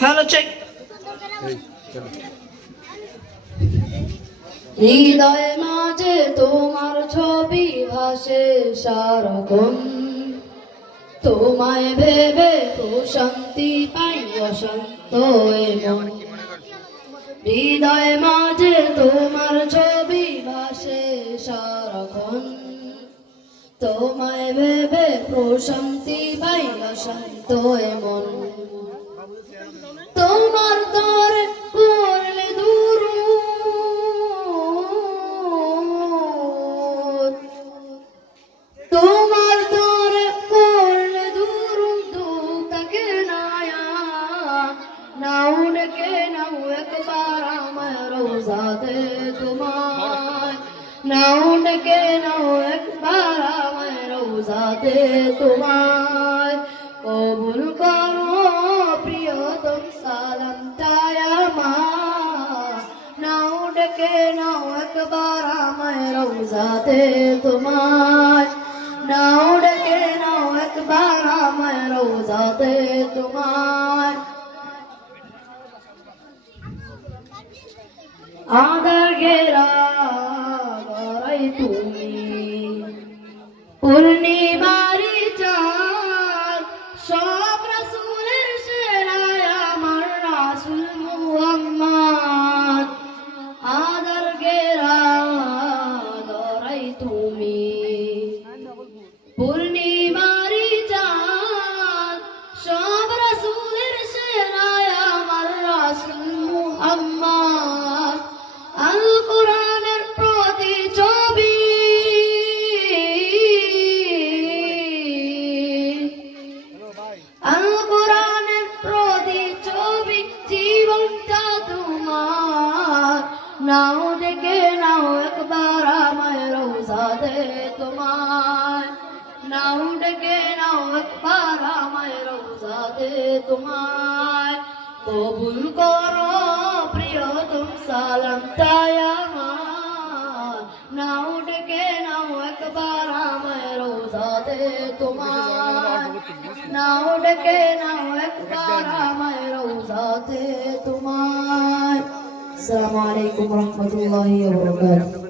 Hello check হৃদয় মাঝে তোমার ছবি ভাসে সারক্ষণ। তোমায় ভেবে প্রশান্তি পাই এ হৃদয় মাঝে তোমার তোমায় ভেবে প্রশান্তি পাই অশান্ত এ মন। তোমার তরে করলে দূর। তোমার তরে করলে দূর। দুঃখকে নায়া নাও ডেকে নাও একবার আমার রোজাতে তোমার নাও ডেকে নাও রোজাতে তোমার কবুল করো প্রিয়তম সালাম আমার। নাও ডেকে নাও একবার আমার রোজাতে তোমার নাও ডেকে নাও একবার আমার রোজাতে তোমার আদার গড়াই তুমি পূর্ণিমারি চাঁদ সব রাসূলের সেরায় আমার রাসূল মুহাম্মদ। আদার ঘেরা গড়াই তুমি। পূর্ণিমারি আল কোরআনের প্রতি ছবি জীবনটা তোমার। নাও দেখে নাও একবার আমায় রোজাতে তোমার। নাও ডেকে নাও একবার আমায় রোজাতে তোমার। কবুল করো প্রিয়তম সালাম তাই আমার। নাও ডেকে নাও একবার রোজাতে তোমার। নাও ডেকে নাও একবার আমায় রোজাতে তোমার। আসসালামু রহমতুল্লাহি ওয়া বারাকাতুহু।